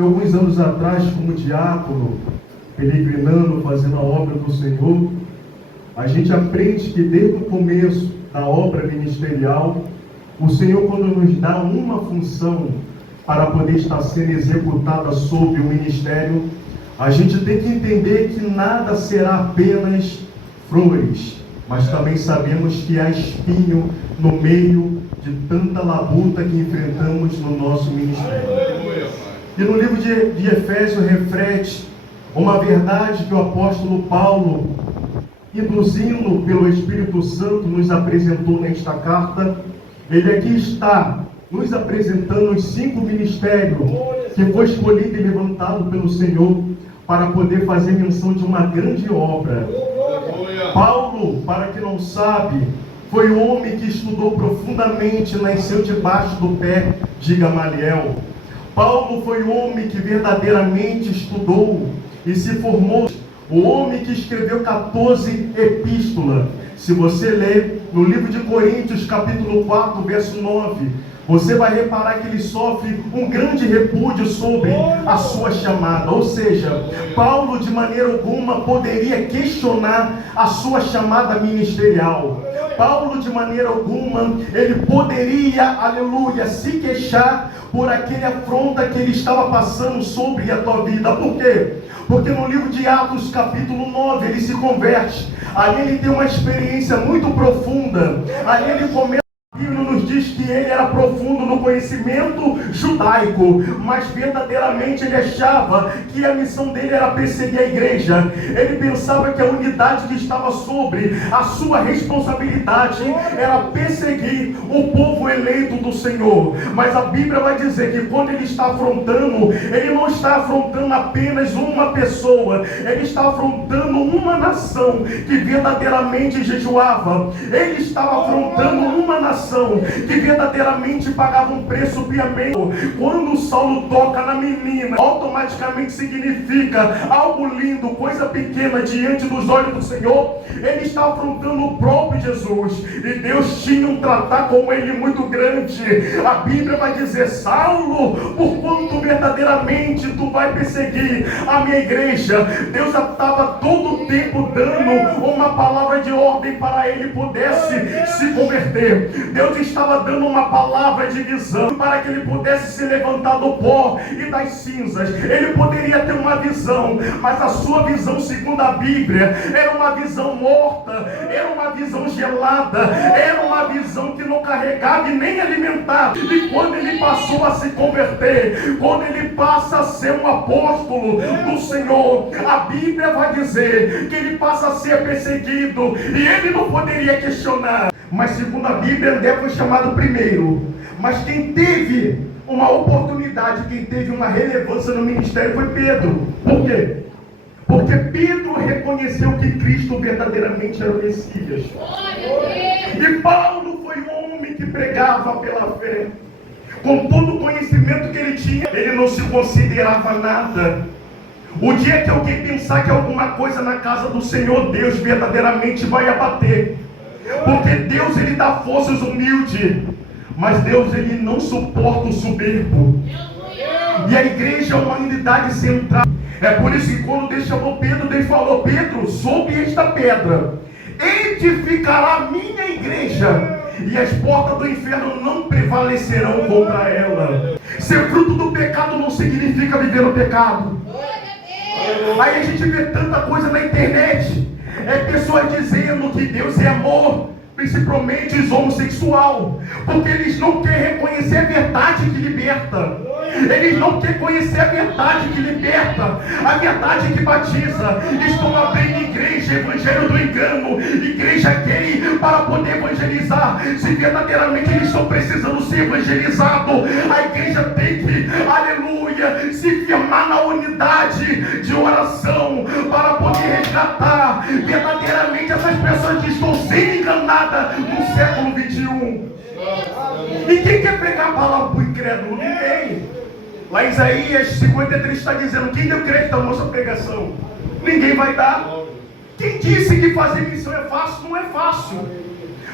alguns anos atrás, como diácono, peregrinando, fazendo a obra do Senhor, a gente aprende que desde o começo da obra ministerial, o Senhor, quando nos dá uma função para poder estar sendo executada sobre o ministério, a gente tem que entender que nada será apenas flores, mas também sabemos que há espinho no meio de tanta labuta que enfrentamos no nosso ministério. E no livro de Efésios reflete uma verdade que o apóstolo Paulo, induzindo pelo Espírito Santo, nos apresentou nesta carta. Ele aqui está nos apresentando os 5 ministérios que foi escolhido e levantado pelo Senhor para poder fazer menção de uma grande obra. Paulo, para quem não sabe, foi um homem que estudou profundamente, nasceu debaixo do pé de Gamaliel. Paulo foi um homem que verdadeiramente estudou e se formou. O homem que escreveu 14 epístolas. Se você ler no livro de Coríntios, capítulo 4, verso 9, você vai reparar que ele sofre um grande repúdio sobre a sua chamada. Ou seja, Paulo de maneira alguma poderia questionar a sua chamada ministerial. Paulo de maneira alguma, ele poderia, aleluia, se queixar por aquele afronta que ele estava passando sobre a tua vida. Por quê? Porque no livro de Atos, capítulo 9, ele se converte. Ali ele tem uma experiência muito profunda. Ali ele começa. A Bíblia nos diz que ele era profundo no conhecimento judaico, mas verdadeiramente ele achava que a missão dele era perseguir a igreja. Ele pensava que a unidade que estava sobre a sua responsabilidade era perseguir o povo eleito do Senhor. Mas a Bíblia vai dizer que quando ele está afrontando, ele não está afrontando apenas uma pessoa, ele está afrontando uma nação que verdadeiramente jejuava. Ele estava afrontando uma nação que verdadeiramente pagava um preço piamente. Quando Saulo toca na menina, automaticamente significa algo lindo, coisa pequena diante dos olhos do Senhor. Ele está afrontando o próprio Jesus, e Deus tinha um tratar com ele muito grande. A Bíblia vai dizer: Saulo, por quanto verdadeiramente tu vai perseguir a minha igreja. Deus estava todo o tempo dando uma palavra de ordem para ele pudesse se converter. Deus estava dando uma palavra de visão para que ele pudesse se levantar do pó e das cinzas. Ele poderia ter uma visão, mas a sua visão, segundo a Bíblia, era uma visão morta, era uma visão gelada, era uma visão que não carregava e nem alimentava. E quando ele passou a se converter, quando ele passa a ser um apóstolo do Senhor, a Bíblia vai dizer que ele passa a ser perseguido, e ele não poderia questionar. Mas segundo a Bíblia, André foi chamado primeiro. Mas quem teve uma oportunidade, quem teve uma relevância no ministério foi Pedro. Por quê? Porque Pedro reconheceu que Cristo verdadeiramente era o Messias. E Paulo foi um homem que pregava pela fé. Com todo o conhecimento que ele tinha, ele não se considerava nada. O dia que alguém pensar que alguma coisa na casa do Senhor, Deus verdadeiramente vai abater. Porque Deus, ele dá forças humildes, mas Deus, ele não suporta o soberbo. E a igreja é uma unidade central. É por isso que quando Deus chamou Pedro, Deus falou: Pedro, sob esta pedra edificará a minha igreja, e as portas do inferno não prevalecerão contra ela. Ser fruto do pecado não significa viver no pecado. Aí a gente vê tanta coisa na internet. Pessoas dizendo que Deus é amor, principalmente os homossexuais, porque eles não querem reconhecer a verdade que liberta. Eles não querem conhecer a verdade que liberta, a verdade que batiza. Estão abrindo igreja, evangelho do engano, igreja gay, para poder evangelizar. Se verdadeiramente eles estão precisando ser evangelizados, a igreja tem que, aleluia, se firmar na unidade de oração, para poder resgatar verdadeiramente essas pessoas que estão sendo enganadas no século 21. E quem quer pregar a palavra para o incrédulo? Ninguém. Lá em Isaías 53 está dizendo: quem deu crédito à nossa pregação? Ninguém vai dar. Quem disse que fazer missão é fácil? Não é fácil.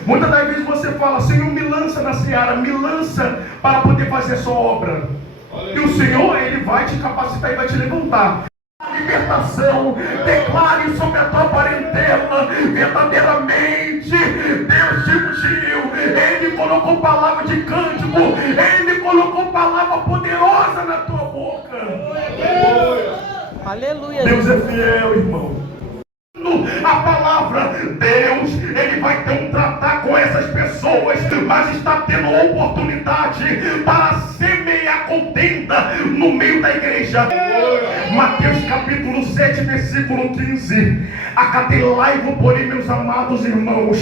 Muitas das vezes você fala: Senhor, me lança na seara, me lança para poder fazer a sua obra. E o Senhor, Ele vai te capacitar e vai te levantar. Libertação, declare sobre a tua parentela, verdadeiramente Deus te ungiu, Ele colocou palavra de cântico, Ele colocou palavra poderosa na tua boca. Aleluia. Deus é fiel, irmão. A palavra, Deus, Ele vai ter um tratar com essas pessoas, mas está tendo oportunidade para semear contenda no meio da igreja. Mateus capítulo 7, versículo 15. Acatelai-vos, porém, meus amados irmãos,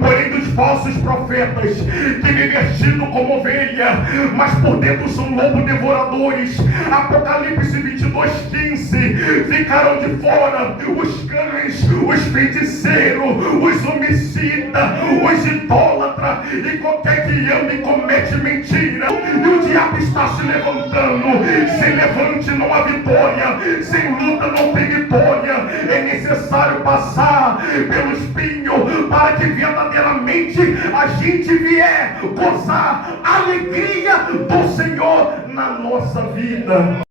porém dos falsos profetas, que me vestido como ovelha, mas por dentro são lobos devoradores. Apocalipse 22, 15. Ficaram de fora os cães, os feiticeiros, os homicidas, os idólatras e qualquer que ama e comete mentira. E o diabo está se levantando. Sem levante não há vitória, sem luta não tem vitória. É necessário passar pelo espinho para que verdadeiramente a gente vier gozar a alegria do Senhor na nossa vida.